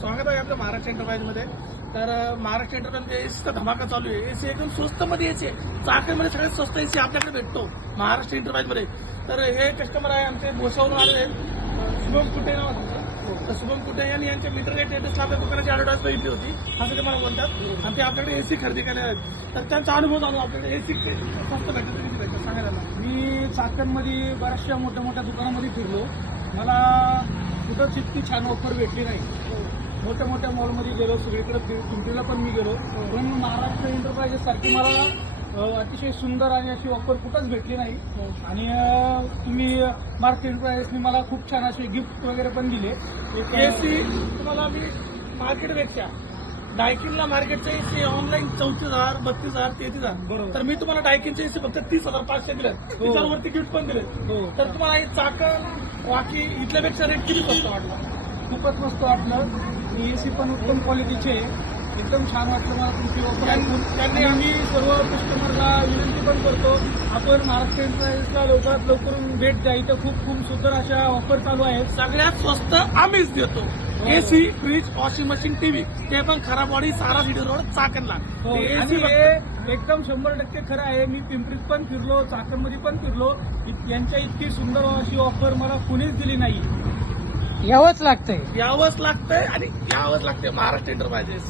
स्वागत आहे आपल्या महाराष्ट्र एंटरप्राइजमध्ये. तर महाराष्ट्र एंटरप्राइजमध्ये एसीचा धमाका चालू आहे. एसी एकदम स्वस्तमध्ये एसी आहे. चाकणमध्ये सगळ्यात स्वस्त एसी आपल्याकडे भेटतो महाराष्ट्र एंटरप्राइजमध्ये. तर हे कस्टमर आहे आमचे भोसावरून आलेले आहेत, शुभम कुटे नाव आहे. तर शुभम कुटे यांनी यांच्या मीटर रेट टेटसला आपल्या दुकानाची ॲडव्हर्टाईज बघितली होती, असं ते मला बोलतात. आणि ते आपल्याकडे एसी खरेदी करणार आहेत. तर त्यांचा अनुभव जाणून आपल्याकडे एसी स्वस्त भेटतं किती भेटतं सांगायला. मी चाकणमध्ये बऱ्याचशा मोठ्या मोठ्या दुकानामध्ये फिरलो. मला कुठंच इतकी छान ऑफर भेटली नाही. मोठ्या मोठ्या मॉलमध्ये गेलो, सगळीकडे पिंपरीला पण मी गेलो, पण महाराष्ट्र एंटरप्राइजेस सारखी मला अतिशय सुंदर आणि अशी ऑफर कुठंच भेटली नाही. आणि तुम्ही महाराष्ट्र एंटरप्राइजेसनी मला खूप छान असे गिफ्ट वगैरे पण दिले. एसी तुम्हाला मी मार्केटपेक्षा डायकिनला मार्केटचा एसी ऑनलाईन 34,000, 32,000, 33,000. बरोबर. तर मी तुम्हाला डायकिनचे एसी फक्त 30,500 दिले. त्याच्यावरती गिफ्ट पण दिले. हो. तर तुम्हाला हे चाकण बाकी इथल्यापेक्षा रेट किती स्वस्त वाटला? खूपच मस्त वाटलं. एसी पण उत्तम क्वालिटीचे आहे. एकदम छान वाटलं मला तुमची ऑफर ऐकून. त्यांनी आम्ही सर्व कस्टमरला विनंती पण करतो, आपण महाराष्ट्र एंटरप्राइजेसला लवकरात लवकर भेट द्या. इथं खूप खूप सुंदर अशा ऑफर चालू आहेत. सगळ्यात स्वस्त आम्हीच देतो. AC, fridge, washing machine, TV, ते पण खराबवाडी सारा सिटी रोड चाकणला. आणि हे एकदम 100% खरं आहे. मी पिंपरीत पण फिरलो, चाकणमध्ये पण फिरलो. यांच्या इतकी सुंदर अशी ऑफर मला कुणीच दिली नाही. यावंच लागतंय. यावंच लागतंय आणि यावंच लागतंय महाराष्ट्र एंटरप्राइजेस.